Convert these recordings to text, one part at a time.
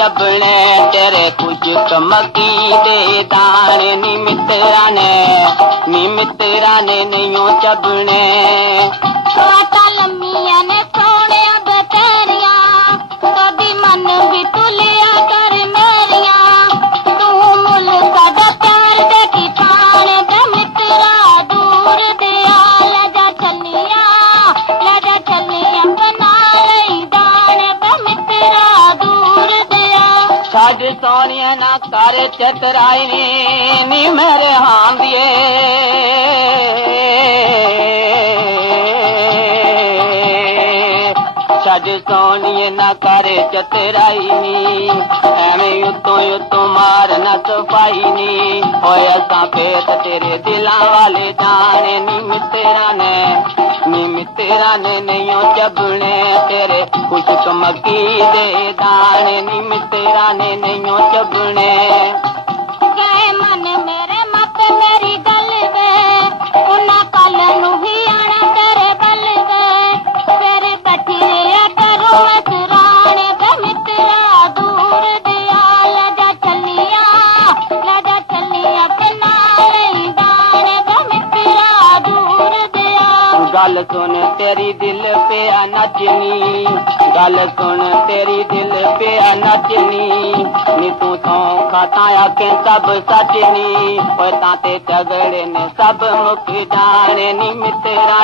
चबने तेरे कुछ कमकी दे दाने नी मित्रा ने नहीं चबने लम्मिया ने सोने बतेरिया कभी मन भी तुलिया कर मेरिया तू मुल्क दा प्यार दे की ठाण दे मित्रा दूर दिया लजा चलिया बना लई दान दे मित्रा दूर दिया छज सोनिया ना कर चतराई नी मेरे हां दिए छज सोनिए ना करे चतराई नी एवें उतों मार न सफाई नी होए असां पेत तेरे दिलां वाले जाने नी मित्रा ने नहीं चबने तेरे खुशक मकी दे दाने नी मित्रा ने नहीं चबने गए मन मेरे मत मेरी गल वे उन्ना कल नू ही आना तेरे बल वे फिर बैठी रहा करो मसराने दे मित्रा दूर दिया लजा चलिया बिना लई दाने दे मित्रा दूर दिया गल सुन तेरी दिल पे नचनी गल सुन तेरी दिल पे नचनी नी तू तो खाता आखे सब सचनी ओए ताते झगड़े ने सब मुक जाने नी मित्रा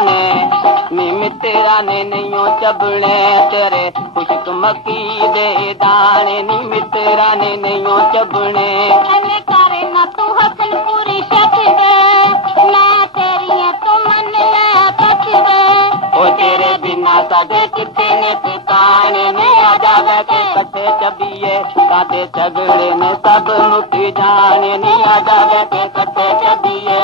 ने नहीं चबने तेरे खुशक मकी दे दाने नी मित्रा ने नहीं चबने एने करे ना तू हसन पूरी शक दे मैं तेरी है तू मन ले बच दे ओ तेरे बिना सगे कितने ने ठिकाने ने आ जावे के कथे चबिए काते झगड़े ने सब मुक जाने नहीं आ जावे के कथे चबिए